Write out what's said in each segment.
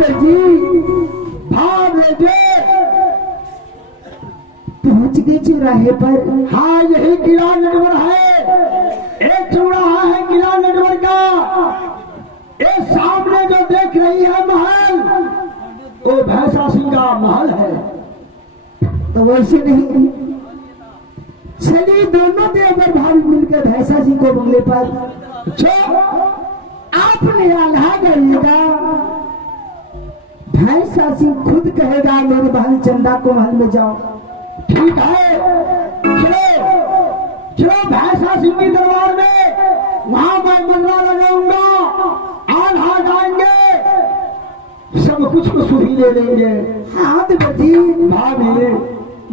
जी भाग ले पहुंच गए चौराहे पर। हाँ यही किला नटवर है, एक चौराहा है किला नटवर का। ये सामने जो देख रही है महल, वो भैंसा सिंह का महल है। तो वैसे नहीं, चलिए दोनों देवर भाई मिलकर भैंसा सिंह को बंगले पर जो आपने आल्हा करिएगा। भैंसा सिंह खुद कहेगा मेरे बहन चंदा को महल में जाओ। ठीक है, चलो चलो भैंसा सिंह की दरबार में, वहां मैं मन्ना लगाऊंगा, आल्हा गाएंगे, सब कुछ को सुही ले लेंगे। हाँ देवजी भाभी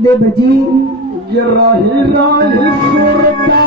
देवजी ये रही रही सुरता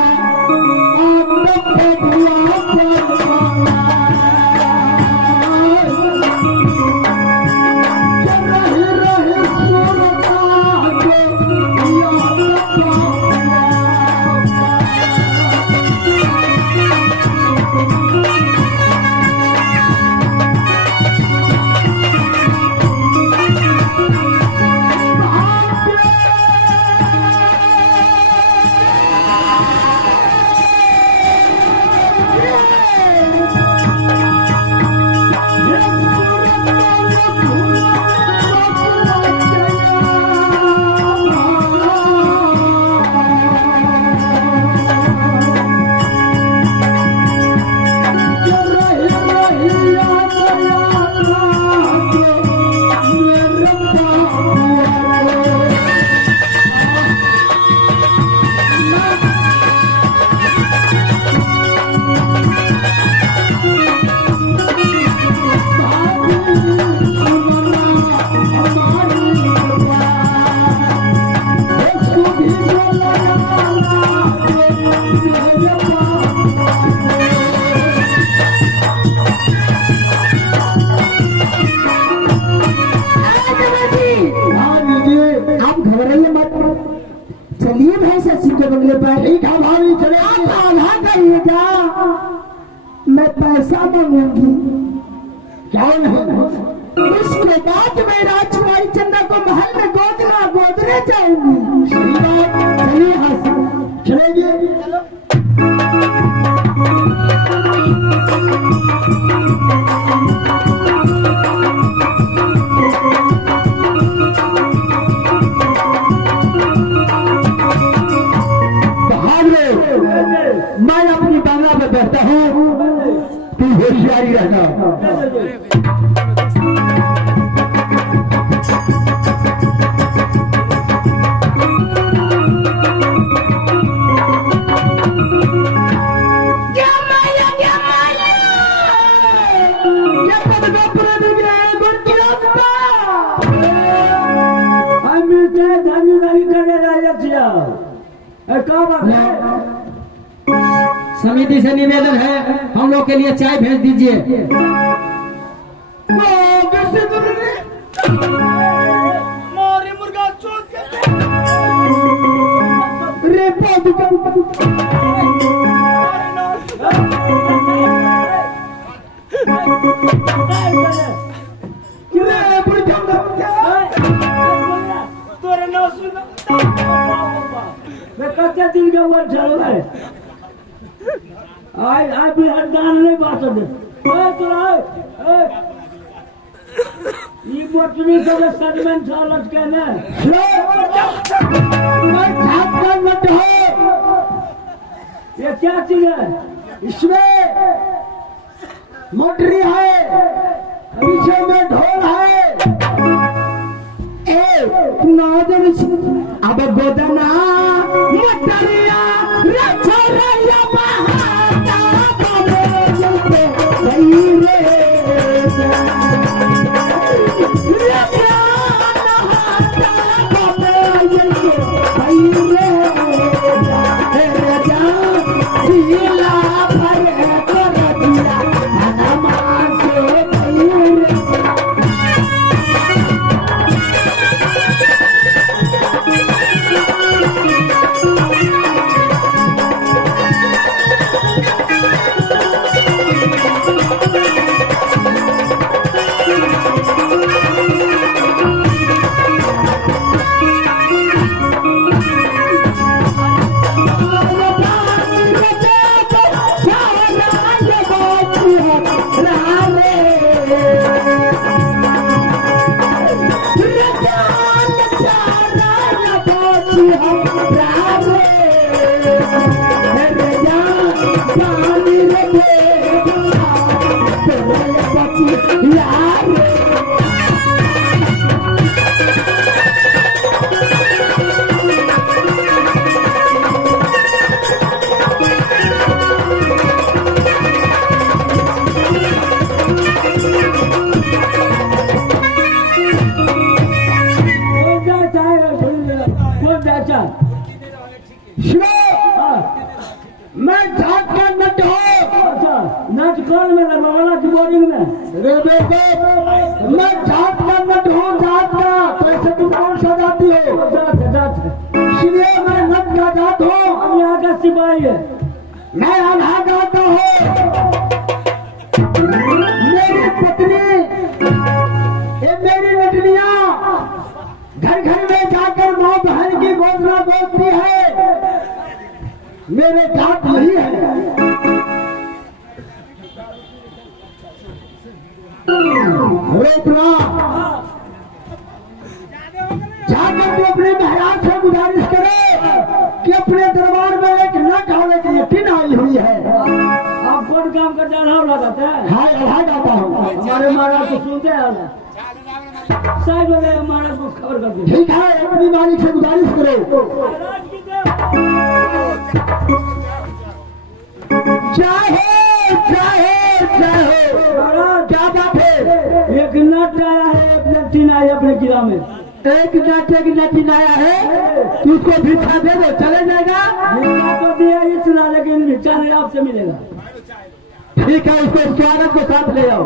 बंगले पर। ठीक है भाभी चले, आप आल्हा करिएगा, मैं पैसा मांगूंगी। क्या नहीं, उसके बाद मैं राजकुमारी चंदा को महल में गोदने जाऊंगी। चलिए हाँ चलेंगे। मैं अपनी बंगला में बैठता हूँ, तू होशियारी रहना। समिति से निवेदन है, हम लोग के लिए चाय भेज दीजिए। मुर्गा चोट कच्चे दिन के ऊपर चल रहा है। आज भी हरदान नहीं बात है। ये मोटरी को सेटलमेंट चालत कहना ये क्या चीज है? इसमें मोटरी है, पीछे में ढोल है। अब गोदना मोटरिया रचरैया बहाता बने रे सुनो, मैं जाट का नट हूँ। अच्छा नट कौन में लगा वाला की बोर्डिंग में? रे बेटे, मैं जाट का नट हूँ, जाट का। तो ऐसे तुम कौन सा जाती हो? जाट इसलिए मैं नट का जाट हूँ। हम यहाँ का सिपाही है। मैं आल्हा गाता हूँ। मेरी पत्नी, ये मेरी नटनिया घर घर में जाकर माँ बहन की घोषणा बोलती है। मेरे जात यही है। रोपना जाकर तो अपने महाराज से गुजारिश करो कि अपने दरबार में एक नट होने की यकीन आई हुई है। आप कौन काम कर जा रहा हो लगाते हैं? हाँ, अल्हा गाता हूँ। हमारे महाराज को सुनते हैं साइड में महाराज को खबर कर दो। ठीक है, अपनी मालिक से गुजारिश करो। महाराज की चाहे चाहे चाहे महाराज क्या बात है? एक नट आया है, एक लट्टीन आई अपने किला में। एक नटीन आया है, तू उसको भिक्षा दे दो, चले जाएगा। भिक्षा तो दिया इतना, लेकिन भिक्षा नहीं आपसे मिलेगा। ठीक है, उसको स्वागत के साथ ले आओ।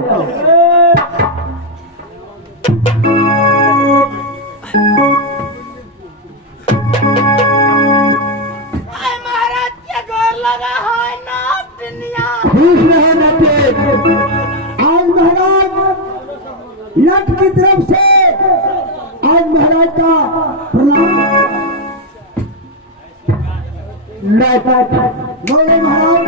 महाराज के गोर लगा है ना दुनिया। खुश रहो नटे। आज महाराज नट की तरफ से आज महाराज का प्रणाम। बोले महाराज,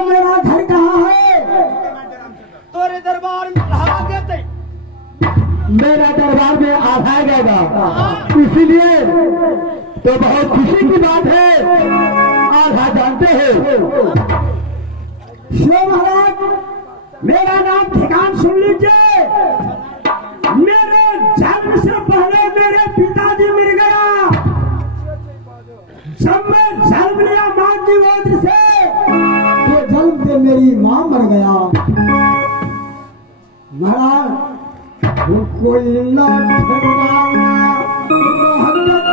मेरा घर कहाँ है? तोरे दरबार में रहा गया थे। मेरा दरबार में आधा गएगा, इसीलिए तो बहुत खुशी की बात है। आधा जानते हो शिव महाराज, मेरा नाम ठिकान सुन लीजिए। मेरे जन्म से पहले मेरे पिताजी मर गया। जब मैं जन्म लिया माँ की ओर से, तो जन्म से मेरी माँ मर गया। महाराज कोई ना ठहराना, मोहब्बत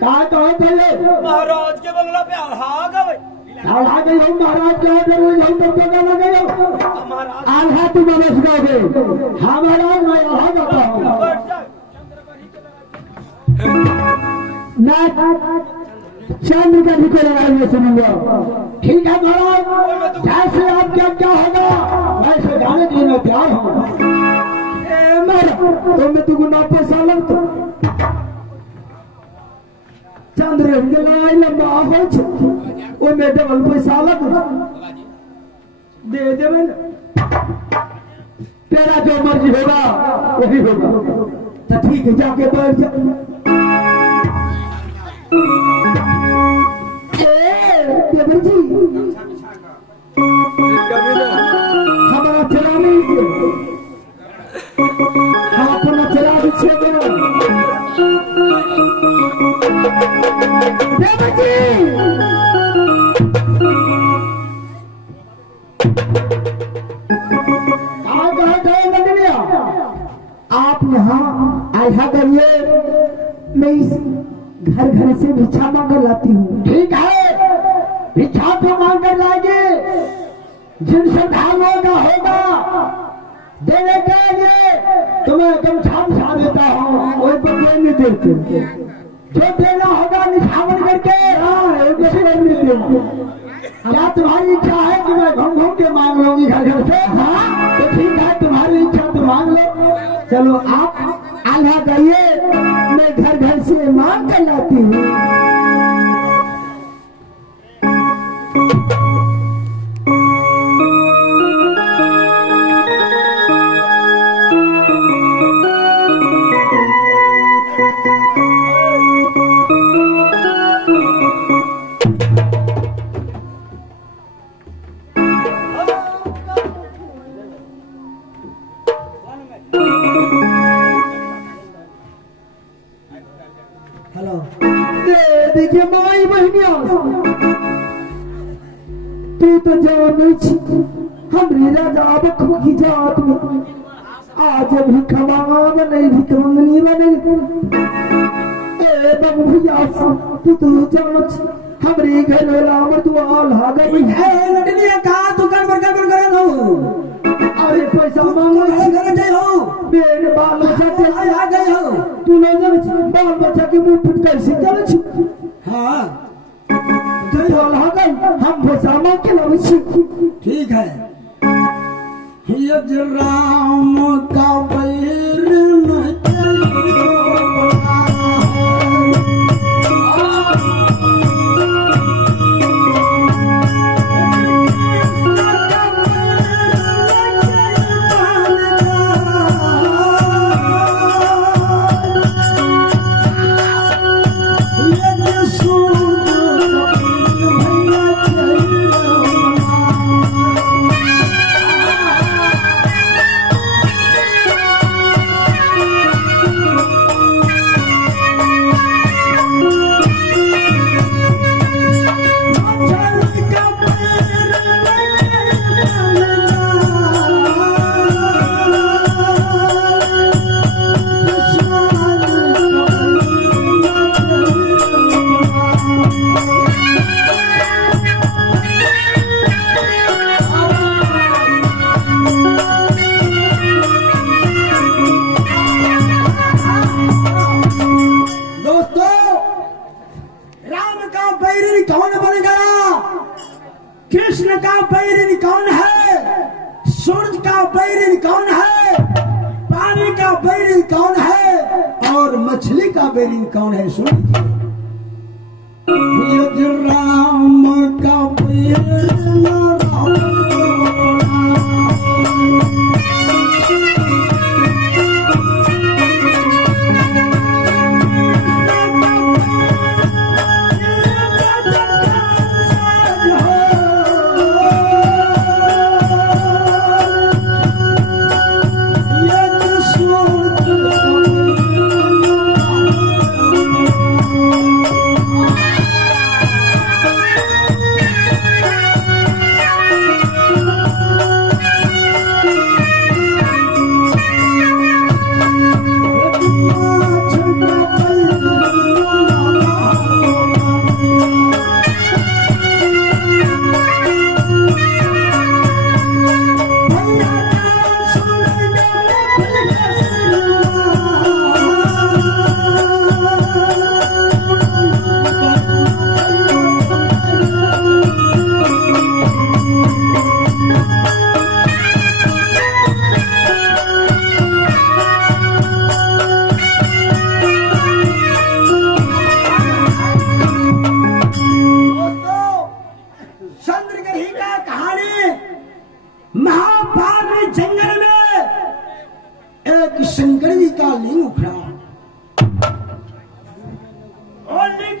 कहा पहले महाराज के बंगला पे आ गए आ गई हूँ महाराज के ऑर्डर में हूँ तब तक लग गई हूँ महाराज आल्हा तुम अवश्य गाओगे। हाँ महाराज मैं यहाँ जाता हूँ बैठ जाओ मैं चंद्र का भी लगाएंगे सुनूंगा। ठीक है महाराज जैसे आपके क्या होगा वैसे जाने के लिए मैं तैयार हूँ तो मैं तुमको ना पैसा लगता चंद्र लड़ाई लंबा हो ओ में डबल पैसा लग दे देवे तेरा जो मर्जी होगा वही होगा। तो ठीक है जाके बैठ जा। देवर जी हमारा चला नहीं अपना चला दीजिए देवर जी। आप यहाँ आया करिए मैं इस घर घर से भिक्षा मांग कर लाती हूँ। ठीक है भिक्षा तो मांग कर लाएंगे जिन श्रद्धालुओं का होगा देने के लिए तुम्हें गमछा बिछा देता हूँ कोई बदले नहीं देते जो देना होगा निछावन करके नहीं देते। क्या तुम्हारी इच्छा है कि मैं घूम घूम के मांग लूंगी घर घर से हाँ तो ठीक है तुम्हारी इच्छा तो मांग लो चलो आप आल्हा जाइए मैं घर घर से मांग कर लाती हूँ। हेलो देखिए माई बहनिया तू तो जानी छी हमरी राजा बख की जात में आज भी खमांग नहीं भी मंगनी बने ए बाबू भैया तू तो जानो छी हमरी घर वाला हमर तू आल्हा गई ए लटनिया कहां दुकान पर करे दो अरे पैसा मांगो करे जाई हो बेन बाल बच्चा के आ गई हो तू न जाने छी बाल बच्चा के मुंह फुट कैसे चले छी हां जब आल्हा गई हम पैसा मांग के लावे छी। ठीक है राम का बैर न चलियो कृष्ण का बैरी कौन है, सूरज का बैरी कौन है, पानी का बैरी कौन है और मछली का बैरी कौन है? सुन राम का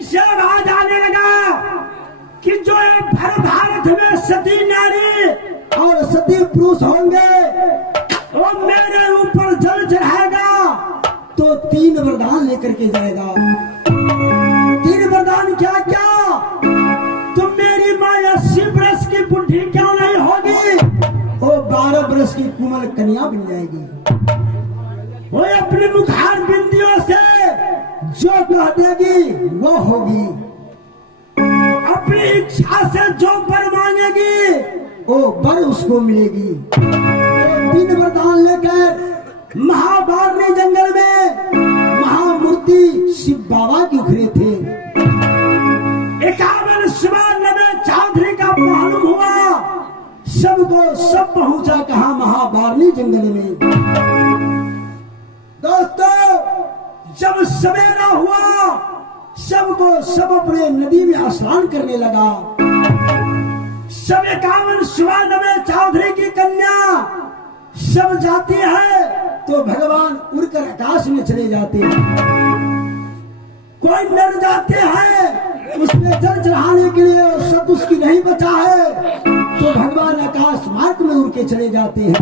से आवाज आने लगा कि जो भर भारत में सती नारी और सती पुरुष होंगे वो मेरे ऊपर जल चढ़ाएगा तो 3 वरदान लेकर के जाएगा। 3 वरदान क्या क्या? तुम मेरी माँ 80 बरस की बुढ़ी क्यों नहीं होगी, वो 12 बरस की कुमल कन्या बन जाएगी। वो अपनी मुखार बिंदियों से जो कह देगी वो होगी। अपनी इच्छा से जो वर मांगेगी वो वर उसको मिलेगी। वो 3 वरदान लेकर महाबारनी जंगल में महामूर्ति शिव बाबा की उखरे थे। 51 94 चौधरी का मालूम हुआ, सबको सब पहुंचा कहा महाबारनी जंगल में। दोस्तों जब सवेरा हुआ सबको सब अपने नदी में स्नान करने लगा। सब 51 94 चौधरी की कन्या सब जाती है तो भगवान उड़कर आकाश में चले जाते हैं। कोई नर जाते हैं उसमें जल चढ़ाने के लिए सब उसकी नहीं बचा है तो भगवान आकाश मार्ग में उड़ के चले जाते हैं।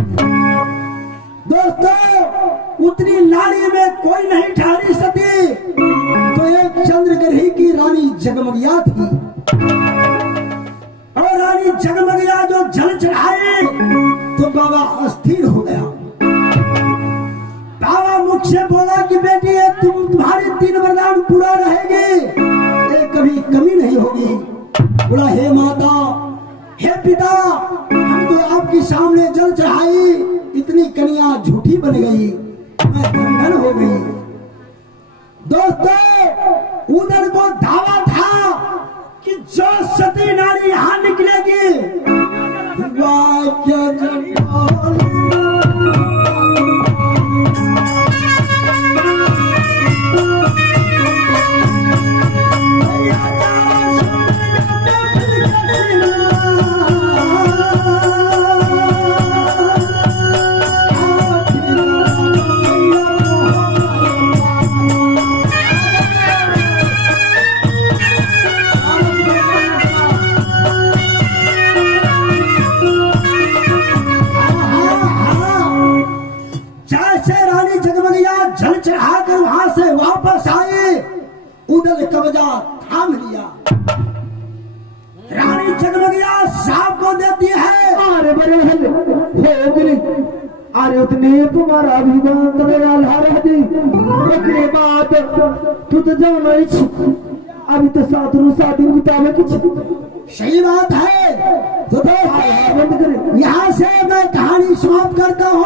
दोस्तों उतनी नारी में कोई नहीं ठहरी सती तो एक चंद्रग्रही की रानी जगमगिया थी। और रानी जगमगिया जो जल चढ़ाई तो बाबा अस्थिर हो गया। बाबा मुझसे बोला कि बेटी ये तुम्हारी 3 वरदान पूरा रहेगी, ये कभी कमी नहीं होगी। बोला हे माता हे पिता, हम तो आपके सामने जल चढ़ाई, इतनी कन्या झूठी बन गई, मैं धन हो गई। दोस्तों उधर को दावा था कि जो सती नारी यहाँ निकलेगी चढ़ाकर वहां से वापस आए, उधर कब्जा थाम लिया। रानी जगमगिया साहब को देती है, अरे बड़े होगरी, अरे उतने तुम्हारा अभिमान तेरा लारा दी उसके बाद तू तो जाना ही अभी तो 7 दिन बितावे कुछ। सही बात है। तो बंद करे, यहाँ से मैं कहानी समाप्त करता हूँ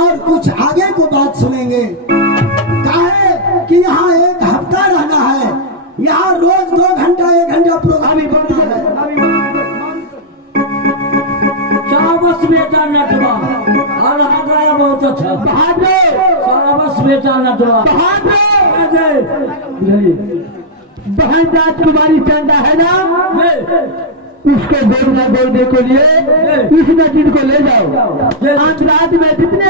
और कुछ आगे को बात सुनेंगे। काहे कि यहाँ 1 हफ्ता रहना है, यहाँ रोज 2 घंटा 1 घंटा प्रोग्राम ही बनना है। क्या बस बेटा नटवा और हमारा बहुत अच्छा सारा बस बेटा नटवा बहन राजकुमारी चंदा है ना, उसको बोलना बोलने के लिए इस नजीर को ले जाओ। आज रात में जितने